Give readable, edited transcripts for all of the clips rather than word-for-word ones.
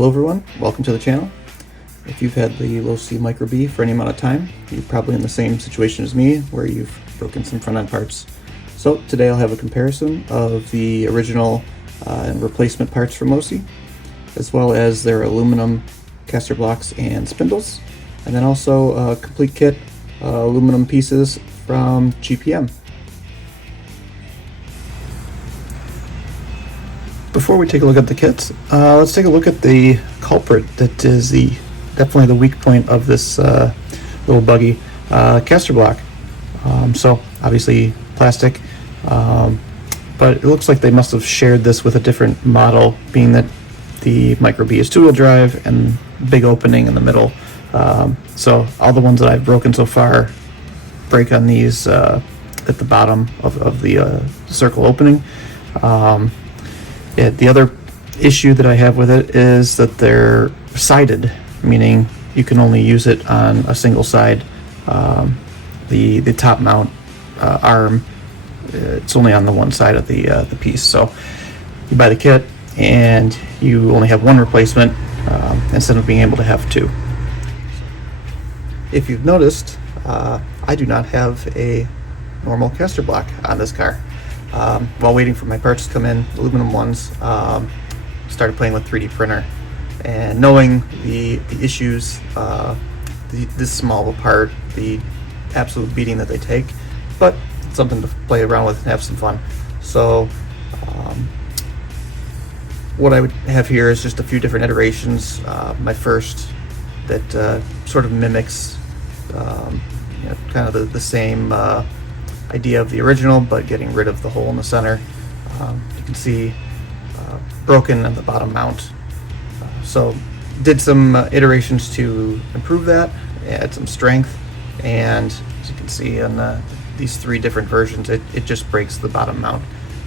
Hello everyone, welcome to the channel. If you've had the Losi Micro B for any amount of time, you're probably in the same situation as me where you've broken some front end parts. So today I'll have a comparison of the original and replacement parts from Losi, as well as their aluminum caster blocks and spindles, and then also a complete kit aluminum pieces from GPM. Before we take a look at the kits, let's take a look at the culprit that is definitely the weak point of this little buggy caster block. So obviously plastic, but it looks like they must have shared this with a different model, being that the Micro B is two-wheel drive and big opening in the middle. So all the ones that I've broken so far break on these at the bottom of the circle opening. The other issue that I have with it is that they're sided, meaning you can only use it on a single side. The top mount arm, it's only on the one side of the piece. So you buy the kit and you only have one replacement instead of being able to have two. If you've noticed, I do not have a normal caster block on this car. While waiting for my parts to come in, aluminum ones, started playing with 3D printer, and knowing the issues, this small of a part, the absolute beating that they take, but it's something to play around with and have some fun. So what I would have here is just a few different iterations. My first that sort of mimics kind of the same idea of the original, but getting rid of the hole in the center. You can see broken at the bottom mount. So did some iterations to improve that, add some strength, and as you can see in these three different versions, it just breaks the bottom mount.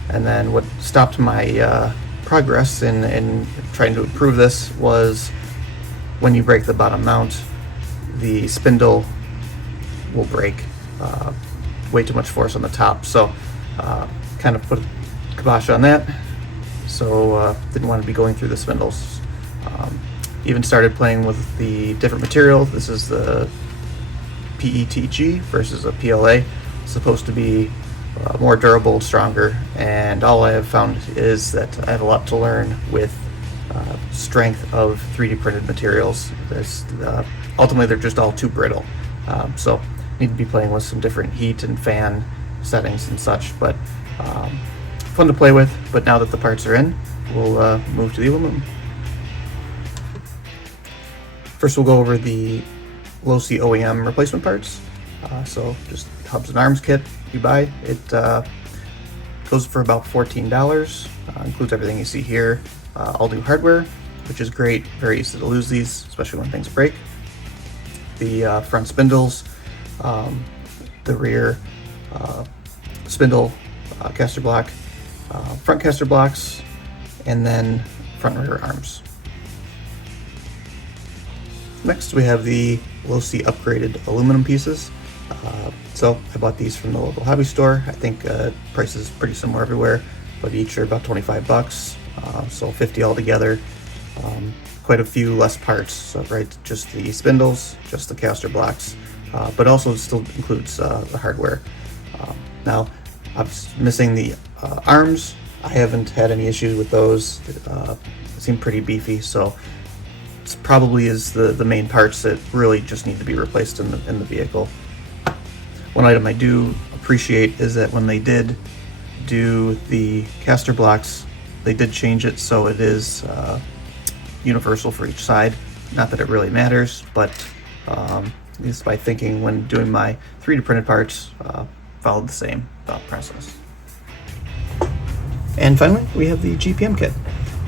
And then what stopped my progress in trying to improve this was when you break the bottom mount, the spindle will break. Way too much force on the top, so kind of put a kibosh on that. So didn't want to be going through the spindles. Even started playing with the different material. This is the PETG versus a PLA. It's supposed to be more durable, stronger, and all I have found is that I have a lot to learn with strength of 3D printed materials. Ultimately, they're just all too brittle. So need to be playing with some different heat and fan settings and such, but fun to play with. But now that the parts are in, we'll move to the aluminum. First we'll go over the Losi OEM replacement parts. So just hubs and arms kit you buy. It goes for about $14, includes everything you see here, all new hardware, which is great, very easy to lose these, especially when things break. The front spindles, the rear spindle caster block, front caster blocks, and then front and rear arms. Next we have the Losi upgraded aluminum pieces. So I bought these from the local hobby store. I think price is pretty similar everywhere, but each are about 25 bucks, so 50 altogether. Quite a few less parts, so right, just the spindles, just the caster blocks, but also still includes the hardware. Now, I'm missing the arms. I haven't had any issues with those. They seem pretty beefy, so it probably is the main parts that really just need to be replaced in the vehicle. One item I do appreciate is that when they did do the caster blocks, they did change it so it is universal for each side. Not that it really matters, but at least by thinking when doing my 3D printed parts, followed the same thought process. And finally, we have the GPM kit.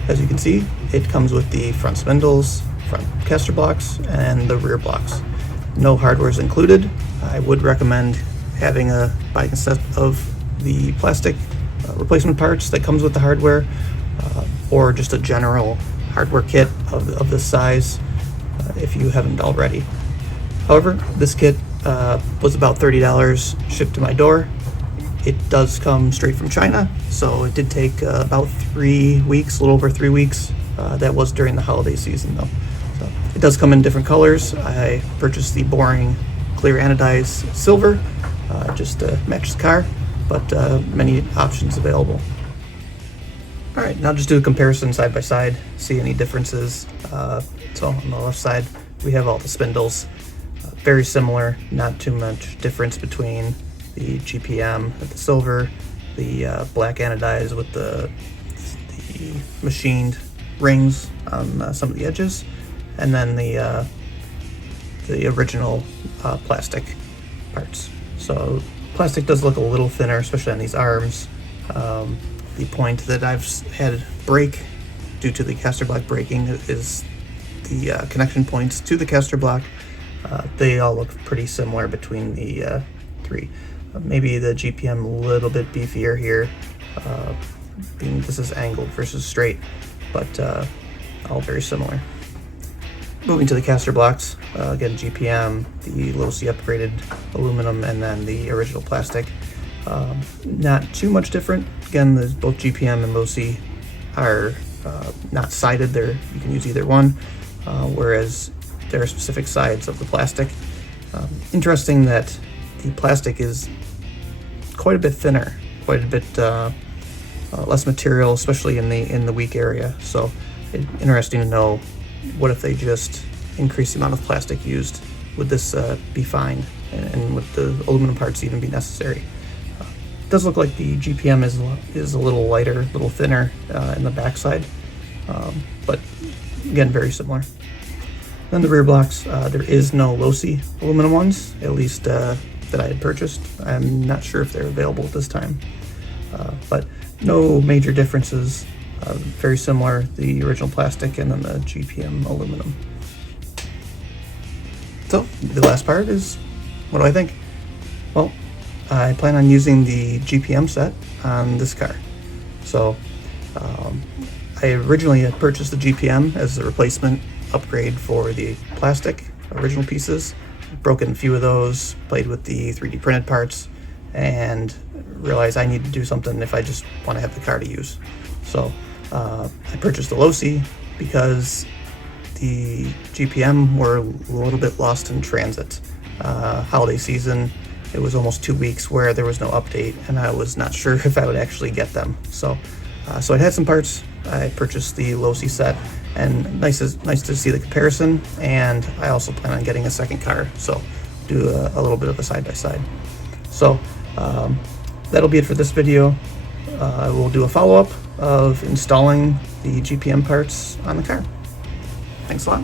As you can see, it comes with the front spindles, front caster blocks, and the rear blocks. No hardware is included. I would recommend buying a set of the plastic replacement parts that comes with the hardware, or just a general hardware kit of this size if you haven't already. However, this kit was about $30 shipped to my door. It does come straight from China, so it did take about 3 weeks, a little over 3 weeks That was during the holiday season though. So it does come in different colors. I purchased the boring clear anodized silver just to match the car, but many options available. All right, now just do a comparison side by side, see any differences. So on the left side, we have all the spindles. Very similar, not too much difference between the GPM with the silver, the black anodized with the machined rings on some of the edges, and then the original plastic parts. So plastic does look a little thinner, especially on these arms. The point that I've had break due to the caster block breaking is the connection points to the caster block. They all look pretty similar between the three. Maybe the GPM a little bit beefier here, being this is angled versus straight, but all very similar. Moving to the caster blocks, again GPM, the Losi upgraded aluminum, and then the original plastic. Not too much different. Again, both GPM and Losi are not sided. You can use either one, whereas there are specific sides of the plastic. Interesting that the plastic is quite a bit thinner, quite a bit less material, especially in the weak area. So interesting to know, what if they just increase the amount of plastic used? Would this be fine, and would the aluminum parts even be necessary? It does look like the GPM is a little lighter, a little thinner in the backside, but again, very similar. Then the rear blocks, there is no Losi aluminum ones, at least that I had purchased. I'm not sure if they're available at this time, but no major differences. Very similar, the original plastic and then the GPM aluminum. So the last part is, what do I think? Well, I plan on using the GPM set on this car. So I originally had purchased the GPM as a replacement upgrade for the plastic original pieces. Broken a few of those, played with the 3D printed parts, and realized I need to do something if I just want to have the car to use. So I purchased the Losi because the GPM were a little bit lost in transit. Holiday season, it was almost 2 weeks where there was no update, and I was not sure if I would actually get them. So I had some parts. I purchased the Losi set, and nice to see the comparison. And I also plan on getting a second car, so do a little bit of a side-by-side. So that'll be it for this video. I will do a follow-up of installing the GPM parts on the car. Thanks a lot.